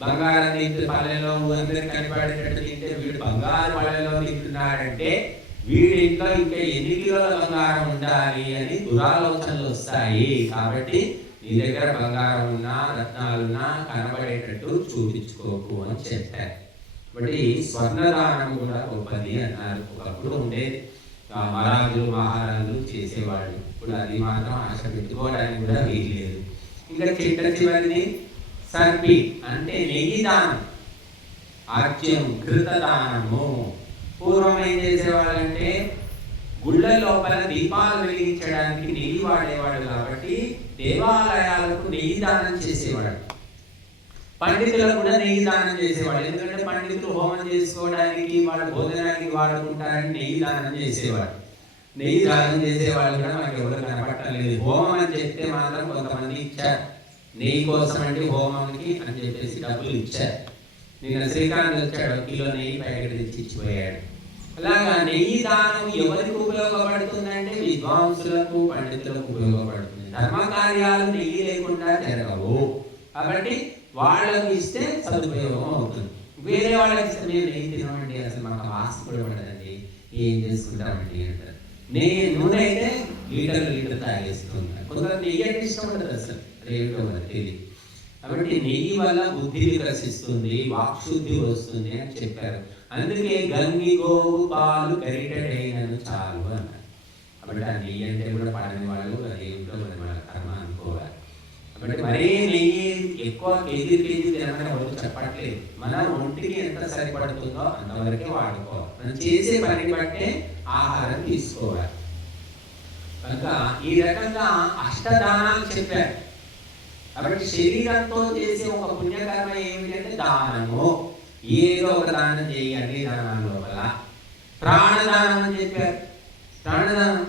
బంగారం తింటే పళ్ళెంలో అందరికి కనిపడేటట్టు తింటే వీడు బంగారు పళ్ళెంలో తింటున్నాడంటే వీడింట్లో ఇంకా ఎన్ని కిలోల బంగారం ఉండాలి అని దురాలోచనలు వస్తాయి. కాబట్టి నీ దగ్గర బంగారం ఉన్నా రత్నాలున్నా కనబడేటట్టు చూపించుకోకు అని చెప్పారు. కాబట్టి స్వర్ణదానం కూడా గొప్పది అన్నారు. ఒకప్పుడు ఉండేది, మహారాజులు మహారాజులు చేసేవాళ్ళు. ఇప్పుడు అది మాత్రం ఆశ పెట్టుకోవడానికి కూడా వీల్లేదు. ఇంకా చివరిది సర్పి అంటే నెయ్యి దానం, ఆజ్యం ఘృతదానము. పూర్వం ఏం చేసేవాళ్ళంటే గుళ్ళ లోపల దీపాలు వెలిగించడానికి నెయ్యి వాడేవాడు. కాబట్టి దేవాలయాలకు నెయ్యి దానం చేసేవాడు. పండితులకు కూడా నెయ్యి దానం చేసేవాడు. ఎందుకంటే పండితులు హోమం చేసుకోవడానికి వాళ్ళ భోజనానికి వాడుకుంటారని నెయ్యి దానం చేసేవాడు. నెయ్యి దానం చేసేవాళ్ళు కూడా మనకి ఎవరు కనపట్టలేదు. హోమం అని చెప్తే మాత్రం కొంతమంది ఇచ్చారు, నెయ్యి కోసం అంటే హోమంకి అని చెప్పేసి డబ్బులు ఇచ్చారు. నిన్న శ్రీకాంత్ వచ్చాడు, కిలో నెయ్యి ప్యాకెట్ తెచ్చి ఇచ్చిపోయాడు. అలాగా నెయ్యి దానం ఎవరికి ఉపయోగపడుతుందంటే విద్వాంసులకు పండితులకు ఉపయోగపడుతుంది. ధర్మ కార్యాలు నెయ్యి లేకుండా జరగవు. కాబట్టి వాళ్ళకి ఇస్తే సదుపయోగం అవుతుంది. వేరే వాళ్ళకి ఇస్తే మేము నెయ్యి తినమండి, అసలు మాకు ఆస్తి కూడా పడదండి, ఏం చేసుకుంటామండి అంటారు. నూనె అయితే లీటర్ తాగేస్తున్నాను. కొందరు నెయ్యి అంటే ఇష్టం ఉండదు, అసలు అదేమిటో మనకు తెలియదు. కాబట్టి నెయ్యి వల్ల బుద్ధి వికసిస్తుంది, వాక్శుద్ధి వస్తుంది అని చెప్పారు. అందుకే గంగి గోవు పాలు గరిటెడైనను చాలు అన్నారు. కాబట్టి ఆ నెయ్యి అంటే కూడా పడని వాళ్ళు అదేమిటో మరి మన కర్మ అనుకోవాలి. కాబట్టి మరీ నెయ్యి ఎక్కువ కేజీ తినమని వాళ్ళు చెప్పట్లేదు. మన ఒంటికి ఎంత సరిపడుతుందో అంతవరకే వాడుకోవాలి. మనం చేసే పని బట్టే ఆహారం తీసుకోవాలి. కనుక ఈ రకంగా అష్టదానాలు చెప్పారు. కాబట్టి శరీరంతో చేసే ఒక పుణ్యకర్మ ఏమిటంటే దానము. ఏదో ఒక దానం చేయాలి. దానం లోపల ప్రాణదానం అని చెప్పారు. ప్రాణదానం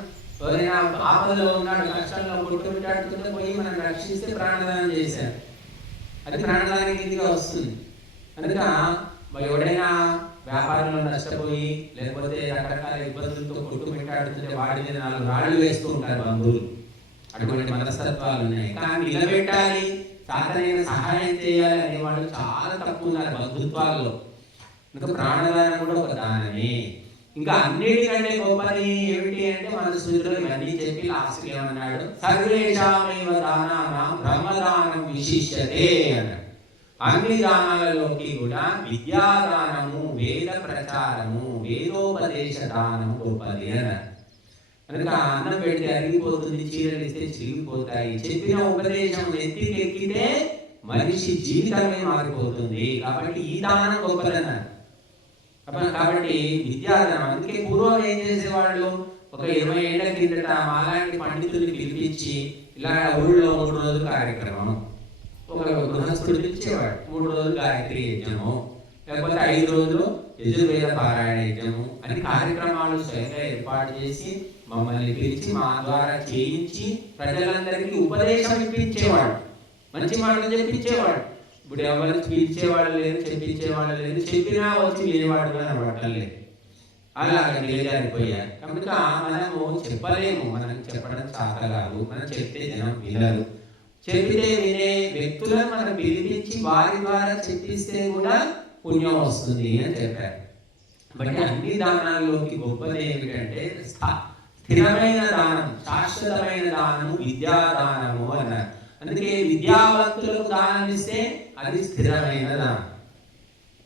ఎవరైనా ఆపదలో ఉన్నాడు, కష్టంలో కొట్టుమిట్టాడుతుంటే పోయి మనం రక్షిస్తే ప్రాణదానం చేశారు. అది ప్రాణదానానికి ఇదిగా వస్తుంది. కనుక ఎవడైనా వ్యాపారంలో నష్టపోయి లేకపోతే రకరకాల ఇబ్బందులతో కొట్టుమిట్టాడుతుంటే వాడి మీద 4 రాళ్ళు వేస్తూ ఉంటారు బంధువులు. అటువంటి మనస్తత్వాలు ఉన్నాయి. కానీ నిలబెట్టాలి, సాధనైన సహాయం చేయాలి అనేవాళ్ళు చాలా తక్కువ ఉన్నారు బంధుత్వాల్లో. ఇంకా ప్రాణదానం కూడా ఒక దానమే. ఇంకా అన్నిటికంటే గొప్పది ఏమిటి అంటే మన సూత్రులు ఇవన్నీ చెప్పి లాస్ట్కి ఏమన్నాడు, సర్వేషామేవ దానానాం బ్రహ్మదానం విశిష్యతే అన్నాడు. అన్ని దానాలలోకి కూడా విద్యాదానము, వేద ప్రచారము, వేదోపదేశ దానము గొప్పది అన్నారు. కనుక అన్నం పెడితే అరిగిపోతుంది, చీరలు ఇస్తే చిరిగిపోతాయి. చెప్పిన ఉపదేశం ఎత్తికెక్కితే మనిషి జీవితమే మారిపోతుంది. కాబట్టి ఈ దానం గొప్పదన్నారు. కాబట్టి విద్యాదానం. అందుకే పూర్వం ఏం చేసేవాళ్ళు, ఒక 20 ఏళ్ల కిందట మాలాంటి పండితుల్ని పిలిపించి ఇలా ఊళ్ళో 3 రోజులు కార్యక్రమం, ఒక గృహస్థుడు పిలిచేవాడు. 3 రోజులు గాయత్రి యజ్ఞము, లేకపోతే 5 రోజులు యజుర్వేద పారాయణ యజ్ఞము అని కార్యక్రమాలు స్వయంగా ఏర్పాటు చేసి మమ్మల్ని పిలిచి మా ద్వారా చేయించి ప్రజలందరికీ ఉపదేశం ఇప్పించేవాడు, మంచి మాటలు చెప్పించేవాడు. ఇప్పుడు ఎవరు పిలిచేవాళ్ళు లేదు, చెప్పించేవాళ్ళు లేదు, చెప్పినా వచ్చి వినేవాడుగా అనబట్టలేదు. అలాగ నిలజారిపోయారు. కనుక మనము చెప్పలేము, మనం చెప్పడం చేత కాదు. మనం చెప్తే జనం వినరు. చెబితే వినే వ్యక్తులను మనం పిలిపించి వారి ద్వారా చెప్పిస్తే కూడా పుణ్యం వస్తుంది అని చెప్పారు. బట్ అన్ని దానాల్లోకి గొప్పది ఏమిటంటే స్థిరమైన దానం, శాశ్వతమైన దానము విద్యాదానము అన్నారు. అందుకే విద్యావంతులకు దానం ఇస్తే అది స్థిరమైన దానం.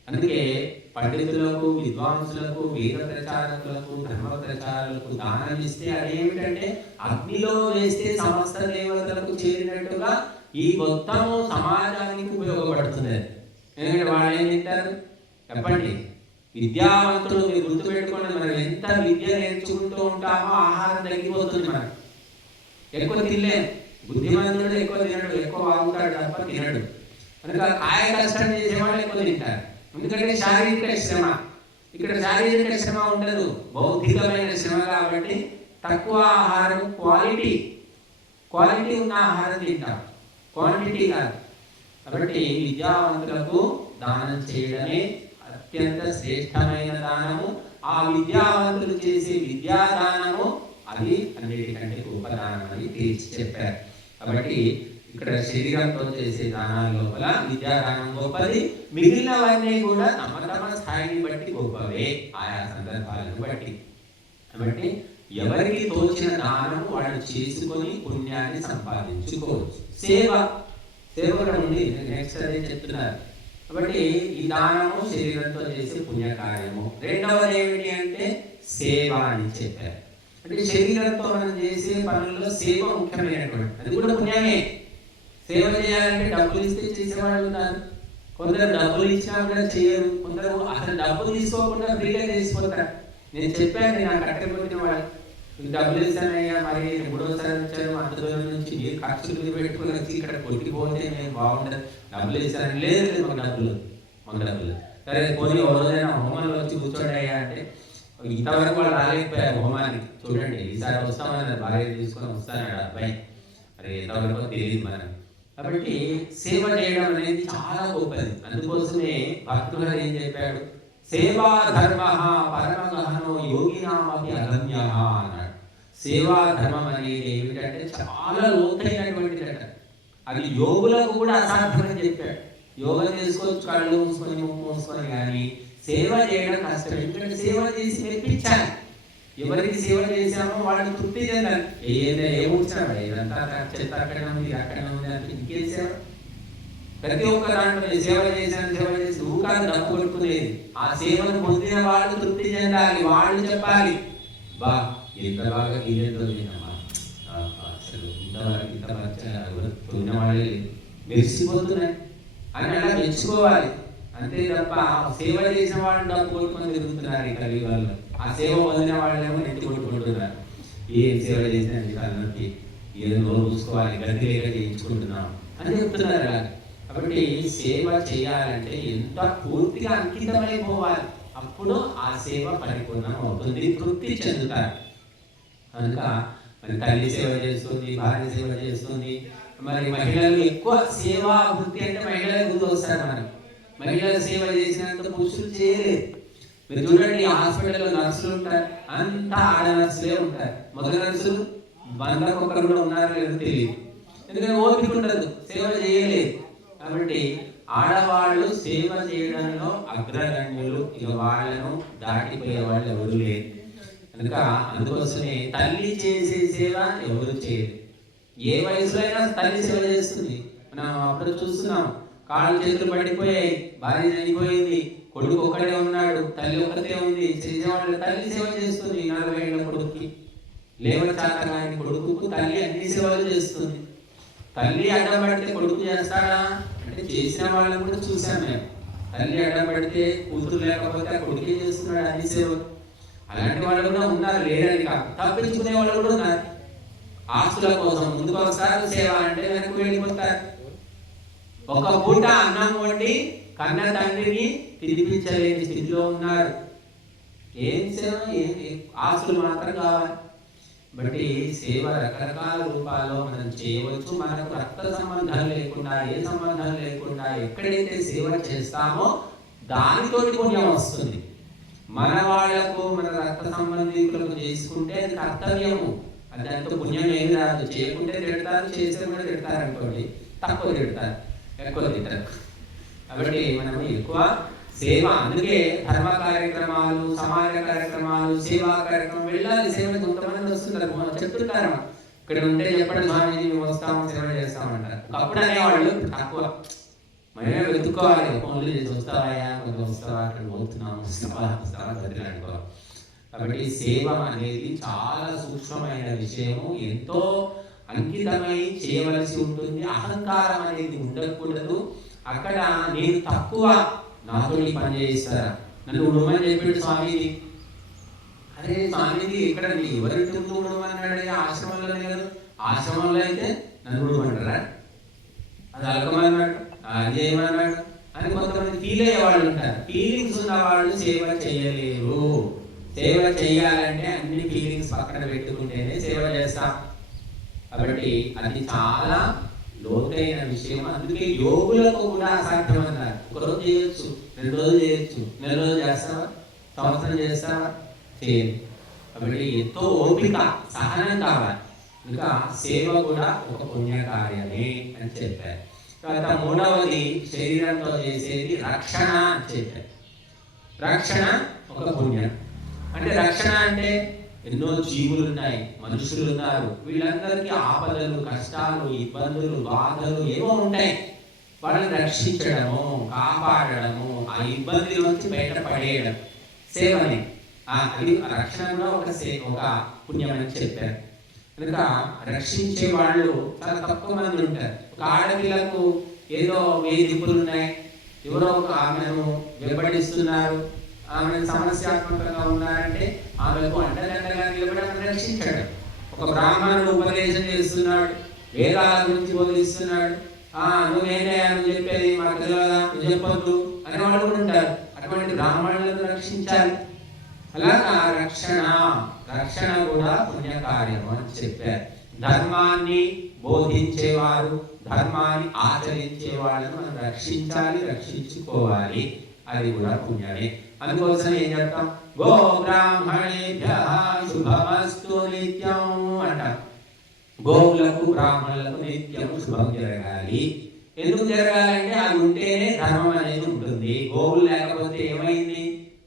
అందుకే పండితులకు, విద్వాంసులకు, వేద ప్రచారకులకు, ధర్మ ప్రచారకులకు దానం ఇస్తే అదేమిటంటే అగ్నిలో వేస్తే సమస్త దేవతలకు చేరినట్టుగా ఈ మొత్తము సమాజానికి ఉపయోగపడుతుంది. ఎందుకంటే వాళ్ళు ఏం తింటారు చెప్పండి, విద్యావంతులు మీరు గుర్తుపెట్టుకోండి. మనం ఎంత విద్య నేర్చుకుంటూ ఉంటామో ఆహారం తగ్గిపోతుంది. మనం ఎక్కువ తినలేము. బుద్ధిమంతుడు ఎక్కువ తినడు, ఎక్కువ వాగుతాడు తప్ప తినడు. కనుక కాయ కష్టం చేసేవాళ్ళు ఎక్కువ తింటారు. ఎందుకంటే శారీరక శ్రమ, ఇక్కడ శారీరక శ్రమ ఉండదు, బౌద్ధికమైన శ్రమ. కాబట్టి తక్కువ ఆహారం, క్వాలిటీ ఉన్న ఆహారం తింటాం, క్వాంటిటీ కాదు. కాబట్టి విద్యావంతులకు దానం చేయడమే అత్యంత శ్రేష్టమైన దానము. ఆ విద్యావంతులు చేసే విద్యాదానము అది అన్నిటికంటే గొప్ప దానం అని తీర్చి చెప్పారు. కాబట్టి ఇక్కడ శరీరంతో చేసే దానాల లోపల విద్యాదానం గొప్పది. మిగిలినవన్నీ కూడా తమ స్థాయిని బట్టి గొప్పవే, ఆయా సందర్భాలను బట్టి. కాబట్టి ఎవరికి తోచిన దానం వాళ్ళు చేసుకొని పుణ్యాన్ని సంపాదించుకోవచ్చు. సేవ కూడా ఉంది, నెక్స్ట్ అదే చెప్తున్నారు. కాబట్టి ఈ దానము శరీరంతో చేసే పుణ్యకార్యము. రెండవది ఏమిటి అంటే సేవ అని చెప్పారు. అంటే శరీరంతో మనం చేసే పనుల్లో సేవ ముఖ్యమైనటువంటి, అది కూడా పుణ్యమే. సేవ చేయాలంటే డబ్బులు ఇస్తే చేసేవాళ్ళు ఉన్నారు, కొందరు డబ్బులు ఇచ్చినా కూడా చేయరు, కొందరు అసలు డబ్బులు తీసుకోకుండా ఫ్రీగా చేసిపోతారు. నేను చెప్పాను, నాకు కట్టకపోయిన వాళ్ళు డబ్బులు ఇస్తానయ్యా, మరి మూడోసారి వచ్చారు అంత దూరం నుంచి మీరు ఖర్చులు పెట్టుకుని వచ్చి ఇక్కడ కొట్టిపోతే నేను బాగుండదు, డబ్బులు ఇస్తాను. లేదు మాకు డబ్బులు సరే పోనీ ఓ రోజైనా హోమంలో వచ్చి కూర్చోడయ్యా అంటే ఇంతవరకు వాళ్ళు రాలేకపోయారు హోమానికి. చూడండి ఈసారి వస్తామని భార్య తీసుకొని వస్తానన్నాడు అబ్బాయి, మరి ఎంతవరకు తెలియదు మనం. కాబట్టి సేవ చేయడం అనేది చాలా గొప్పది. అందుకోసమే భక్తులు ఏం చెప్పాడు, సేవా ధర్మ పరమగహనో యోగినామపి అగమ్య అన్నాడు. సేవా ధర్మం అనేది ఏమిటంటే చాలా లోతైనటువంటిది అంట. అది యోగులకు కూడా అసాధ్యమని చెప్పాడు. యోగం చేసుకోవచ్చు కళ్ళు మూసుకొని ముక్కు మూసుకొని, కానీ సేవ చేయడం కష్టం. ఎందుకంటే సేవ చేసి మెప్పించాలి. ఎవరికి సేవ చేశామో వాళ్ళు తృప్తి చెందాలి. ఏముంచాడు ఇదంతా చెత్త అక్కడ ఉంది అక్కడ ఉంది అంటే ఇంకేం సేవ? ప్రతి ఒక్క దాంట్లో సేవ చేసి ఊకాలు డబ్బు కొట్టుకునేది. ఆ సేవను పొందిన వాళ్ళు తృప్తి చెందాలి, వాళ్ళు చెప్పాలి బా ఎంత బాగా గీయతో అసలు ఇంతవరకు పొందిన వాళ్ళే మెరిసిపోతున్నాయి అని అలా మెచ్చుకోవాలి. అంతే తప్ప సేవ చేసిన వాళ్ళు డబ్బు కొట్టుకొని తిరుగుతున్నారు ఈ కలియుగంలో. ఆ సేవ పొందిన వాళ్ళేమో నెత్తి కొట్టుకుంటున్నారు. ఏం సేవ చేసినా కళ్ళకి ఏదో నోరు చూసుకోవాలి, గడ్డి లేక చేయించుకుంటున్నాం అని చెప్తున్నారు అలా. కాబట్టి సేవ చేయాలంటే ఎంత పూర్తిగా అంకితమైపోవాలి, అప్పుడు ఆ సేవ పరిపూర్ణం అవుతుంది, తృప్తి చెందుతారు. కనుక మరి తల్లి సేవ చేస్తుంది, భార్య సేవ చేస్తుంది. మరి మహిళలు ఎక్కువ సేవా వృత్తి అంటే మహిళలు గుర్తు వస్తారు. మనకి మహిళలు సేవ చేసినంత పురుషులు చేయలేదు. మీరు చూడండి, హాస్పిటల్లో నర్సులు ఉంటారు, అంతా ఆడ నర్సులే ఉంటారు. మగ నర్సులు 100 కూడా ఉన్నారో లేదో తెలియదు, ఎందుకంటే ఓపిక ఉండదు, సేవ చేయలేదు. కాబట్టి ఆడవాళ్ళు సేవ చేయడంలో అగ్రగణ్యులు, ఇక వాళ్ళను దాటిపోయే వాళ్ళు ఎవరు లేరు. కనుక అందుకోసమే తల్లి చేసే సేవ ఎవరు చేయరు. ఏ వయసులో అయినా తల్లి సేవ చేస్తుంది. మనం అప్పుడు చూస్తున్నాం, కాళ్ళు చేతులు పడిపోయాయి, భార్య చనిపోయింది, కొడుకు ఒక్కడే ఉన్నాడు, తల్లి ఒక్కతే ఉంది, చేసేవాళ్ళు తల్లి సేవ చేస్తుంది. 40 ఏళ్ళ కొడుకుకి లేవచాతగాని కొడుకు తల్లి అన్ని సేవలు చేస్తుంది. తల్లి అడ్డం పడితే కొడుకు చేస్తాడా అంటే చేసిన వాళ్ళని కూడా చూసాం మేము. తల్లి అడ్డం పడితే కూతురు లేకపోతే ఆ కొడుకే చేస్తున్నాడు అన్ని సేవలు. అలాంటి వాళ్ళు కూడా ఉన్నారు, లేదని కాదు, తప్పించుకునే వాళ్ళు కూడా ఉన్నారు. ఆస్తుల కోసం ముందుకు వస్తారు, సేవ అంటే వెనక్కి వెళ్ళిపోతారు. ఒక పూట అన్నం వండి కన్న తండ్రిని తినిపించలేని స్థితిలో ఉన్నారు. ఏం సేవ, ఆస్తులు మాత్రం కావాలి. బట్టి సేవ రకరకాల రూపాల్లో మనం చేయవచ్చు. మనకు రక్త సంబంధం లేకుండా, ఏ సంబంధం లేకుండా ఎక్కడైతే సేవ చేస్తామో దానితోటి పుణ్యం వస్తుంది. మన వాళ్లకు, మన రక్త సంబంధికులకు చేసుకుంటే అది కర్తవ్యము, అది అంత పుణ్యం ఏమి రాదు. చేయకుంటే తిడతారు, చేస్తే కూడా తిడతారు అనుకోండి, తక్కువ తిడతారు, ఎక్కువ తింటారు. కాబట్టి మనం ఎక్కువ సేవ, అందుకే ధర్మ కార్యక్రమాలు, సమాజ కార్యక్రమాలు, సేవా కార్యక్రమం వెళ్ళాలి. సేవ కొంతమంది వస్తుంటారు, చెప్తుంటారు, ఇక్కడ ఉంటే చెప్పండి స్వామీజీ మేము వస్తాము సేవ చేస్తామంటారు. అప్పుడు అనేవాళ్ళు తక్కువ, మేమే వెతుక్కోవాలి, ఫోన్లు చేసి వస్తావా, కొంచెం వస్తావా, అక్కడ పోతున్నాము, వస్తావా అనుకోవాలి. కాబట్టి సేవ అనేది చాలా సూక్ష్మమైన విషయము, ఎంతో అంకితమై చేయవలసి ఉంటుంది. అహంకారం అనేది ఉండకూడదు. అక్కడ నేను తక్కువ, నాతో పని చేయిస్తారా, నన్ను ఉడమని చెప్పాడు స్వామీజీ. అరే స్వామీజీ ఇక్కడ ఎవరికి ఉడమన్నాడు, ఆశ్రమంలోనే కదా, ఆశ్రమంలో అయితే నన్ను ఉడమంటారా, అది అలకమన్నాడు, అది ఏమన్నాడు అని కొంతమంది ఫీల్ అయ్యే వాళ్ళు ఉంటారు. ఫీలింగ్స్ ఉన్న వాళ్ళు సేవ చేయలేరు. సేవ చేయాలంటే అన్ని ఫీలింగ్స్ పక్కన పెట్టుకుంటేనే సేవ చేస్తాం. కాబట్టి అది చాలా లోతైన విషయం. అందుకే యోగులకు కూడా అసాధ్యం అన్నారు. ఒకరోజు చేయొచ్చు, 2 రోజులు చేయొచ్చు, నెల రోజులు చేస్తావా, సంవత్సరం చేస్తావా, చేయదు. కాబట్టి ఎంతో ఓపిక, సహనం కావాలి. ఇంకా సేవ కూడా ఒక పుణ్యకార్యమే అని చెప్పారు. తర్వాత 3వది శరీరంతో చేసేది రక్షణ అని చెప్పారు. రక్షణ ఒక పుణ్యం. అంటే రక్షణ అంటే ఎన్నో జీవులు ఉన్నాయి, మనుషులు ఉన్నారు. వీళ్ళందరికీ ఆపదలు, కష్టాలు, ఇబ్బందులు, బాధలు ఏవో ఉంటాయి. వాళ్ళని రక్షించడము, కాపాడడము, ఆ ఇబ్బంది నుంచి బయటపడేయడం సేవని. అది రక్షణ కూడా ఒక పుణ్యం అని చెప్పారు. కనుక రక్షించే వాళ్ళు చాలా తక్కువ మంది ఉంటారు. ఒక ఆడపిల్లకు ఏదో వేధింపులు ఉన్నాయి, ఎవరో ఒక ఆమెను వెంబడిస్తున్నారు, ఆమెను సమస్యాత్మకంగా ఉన్నారంటే ఆమెకు అండదండగా నిలబడి రక్షించాడు. ఒక బ్రాహ్మణుడు ఉపదేశం చేస్తున్నాడు, వేదాల గురించి బోధిస్తున్నాడు, నువ్వేనే అని చెప్పేది మాకు తెలియదా, నువ్వు చెప్పొద్దు అనే వాళ్ళు కూడా ఉంటారు. అటువంటి బ్రాహ్మణులను రక్షించాలి. అలాగా రక్షణ కూడా పుణ్యకార్యము అని చెప్పారు. ధర్మాన్ని బోధించేవారు, ధర్మాన్ని ఆచరించే వాళ్ళను మనం రక్షించాలి, రక్షించుకోవాలి. అది కూడా పుణ్యమే. అందుకోసం ఏం చెప్తాం, గో బ్రాహ్మణేభ్యః శుభమస్తు నిత్యం అంటాం. గోవులకు, బ్రాహ్మణులకు నిత్యం శుభం జరగాలి. ఎందుకు జరగాలంటే అది ఉంటేనే ధర్మం అనేది ఉంటుంది. గోవులు లేకపోతే ఏమైంది?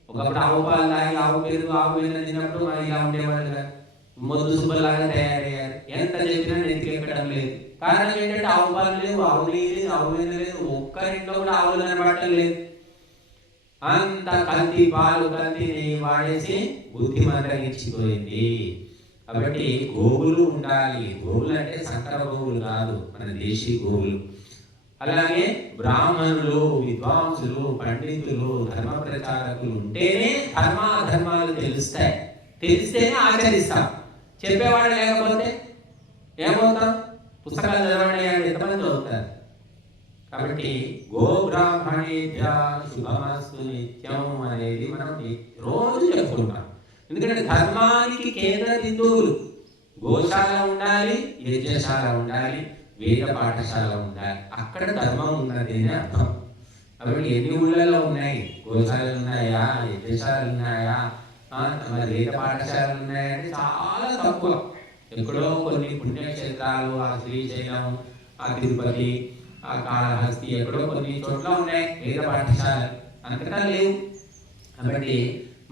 ఒకప్పుడు ఆవు పాలు తాగి, ఆవు పెరుగు, ఆవు వెన్న తిన్నప్పుడు మరి ఇలా ఉండేవాళ్ళు కదా, మొద్దు శుభలాగా తయారయ్యారు. ఎంత చెప్పినా నెత్తికి ఎక్కడం లేదు. కారణం ఏంటంటే ఆవు పాలు లేవు, ఆవు నెయ్యి లేదు, ఆవు వెన్న లేదు, ఒక్కరింట్లో కూడా ఆవులు కనబడటం లేదు. అంత కల్తీ పాలు, కల్తీ నెయ్యి వాడేసి బుద్ధి మందగించిపోయింది. కాబట్టి గోవులు ఉండాలి. గోవులు అంటే సంకర గోవులు కాదు, మన దేశీ గోవులు. అలాగే బ్రాహ్మణులు, విద్వాంసులు, పండితులు, ధర్మ ప్రచారకులు ఉంటేనే ధర్మాధర్మాలు తెలుస్తాయి. తెలిస్తేనే ఆచరిస్తాం. చెప్పేవాడు లేకపోతే ఏమవుతాం? పుస్తకాలు చదవండి అంటే ఎంతమంది చదువుతారు? కాబట్టి గో బ్రాహ్మణేభ్యః శుభమస్తు నిత్యం అనేది మనం రోజు చెప్పుకుంటాం. ఎందుకంటే ధర్మానికి కేంద్ర బిందువులు గోశాల ఉండాలి, యజ్ఞశాల ఉండాలి, వేద పాఠశాల ఉండాలి. అక్కడ ధర్మం ఉన్నది అని అర్థం. కాబట్టి ఎన్ని ఊళ్ళలో ఉన్నాయి? గోశాలలు ఉన్నాయా, యజ్ఞశాలలు ఉన్నాయా, వేద పాఠశాలలు ఉన్నాయంటే చాలా తక్కువ. ఎక్కడో కొన్ని పుణ్యక్షేత్రాలు, ఆ శ్రీశైలం, ఆ తిరుపతి, ఆ కాళహస్తి, ఎక్కడో కొన్ని చోట్ల ఉన్నాయి వేద పాఠశాలలు, అంతటా లేవు. కాబట్టి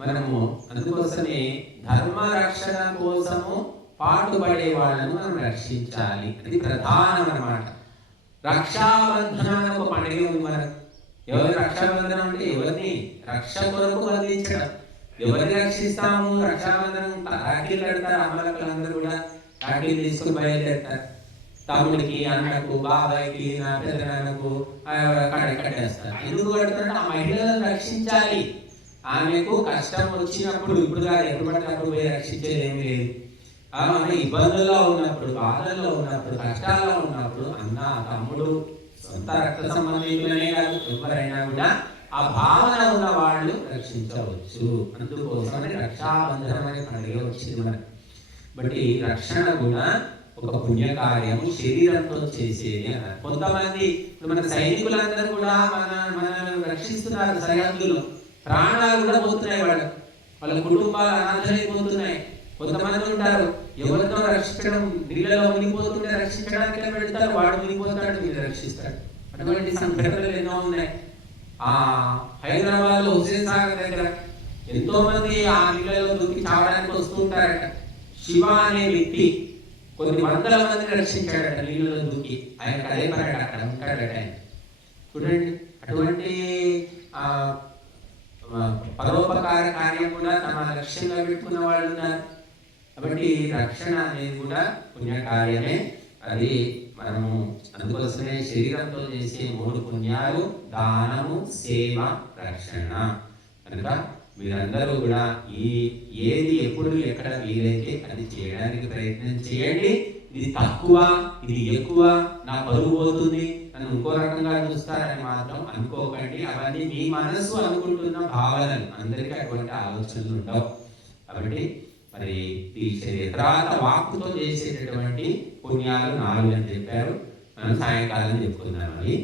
మనము అందుకోసమే ధర్మ రక్షణ కోసము పాటుపడే వాళ్ళను మనం రక్షించాలి. అది ప్రధానం అన్నమాట. రక్షాబంధన ఒక పండుగ ఉంది మనకు. ఎవరి రక్షాబంధనం అంటే ఎవరిని రక్ష కొరకు బంధించడం. ఎవరిని రక్షిస్తాము? రక్షాబంధనం రాఖీలు కడతారు. అమ్మలక్కలందరూ కూడా రాఖీలు తీసుకుని బయలుదేరుతారు. తమ్ముడికి, అన్నకు, బాబాయికి, నా పెద్దనాన్నకు కట్టేస్తారు. ఎందుకు కడతారంటే ఆ మహిళలను రక్షించాలి. ఆమెకు కష్టం వచ్చినప్పుడు, ఇప్పుడు కాదు ఎప్పుడు పడితే అప్పుడు పోయి రక్షించేది ఏమీ లేదు. ఆమె ఇబ్బందుల్లో ఉన్నప్పుడు, బాధల్లో ఉన్నప్పుడు, కష్టాల్లో ఉన్నప్పుడు అన్న, తమ్ముడు, సొంత రక్త సంబంధికులనే కాదు ఎవరైనా కూడా ఆ భావన ఉన్న వాళ్ళు రక్షించవచ్చు. అందుకోసమని రక్షాబంధనం అనే పండుగ వచ్చింది మనకు. బట్టి రక్షణ కూడా ఒక పుణ్యకార్యము, శరీరంతో చేసేది అన్నారు. కొంతమంది మన సైనికులందరూ కూడా మనల్ని రక్షిస్తున్నారు. సరిహద్దులు ప్రాణాలు కూడా పోతున్నాయి, వాళ్ళ కుటుంబాలు అనాథలైపోతున్నాయి. కొంతమంది ఉంటారు, ఎవరితో రక్షించడం, నీళ్ళలో మునిగిపోతుంటే రక్షించడానికి పెడతారు, వాడు మునిగిపోతాడు, మీరు రక్షిస్తాడు. అటువంటి సంఘటనలు ఎన్నో ఉన్నాయి. హైదరాబాద్ లో హుసేన్ సాగర్ దగ్గర ఎంతో మంది ఆ నీళ్ళలో దూకి చావడానికి వస్తుంటారట. శివ అనే వ్యక్తి కొన్ని వందల మందిని రక్షించాడట నీళ్ళలో దూకి. ఆయనకు అదే పని అక్కడ ఉంటాడట. చూడండి, అటువంటి పరోపకార కార్యం కూడా తమ లక్ష్యంగా పెట్టుకున్న వాళ్ళు ఉన్నారు. కాబట్టి రక్షణ అనేది కూడా పుణ్యకార్యమే. అది మనము అందుకోసమే శరీరంతో చేసే 3 పుణ్యాలు: దానము, సేవ, రక్షణ. కనుక మీరందరూ కూడా ఏది ఎప్పుడు ఎక్కడ వీలైతే అది చేయడానికి ప్రయత్నం చేయండి. ఇది తక్కువ, ఇది ఎక్కువ, నా పరువు పోతుంది, నన్ను ఇంకో రకంగా చూస్తారని మాత్రం అనుకోకండి. అవన్నీ మీ మనసు అనుకుంటున్న భావనలు. అందరికీ అటువంటి ఆలోచనలు ఉండవు. కాబట్టి మరి ఈ తర్వాత వాక్కుతో చేసేటటువంటి పుణ్యాలు 4 అని చెప్పారు. మనం సాయంకాలం చెప్పుకుందాం. అవి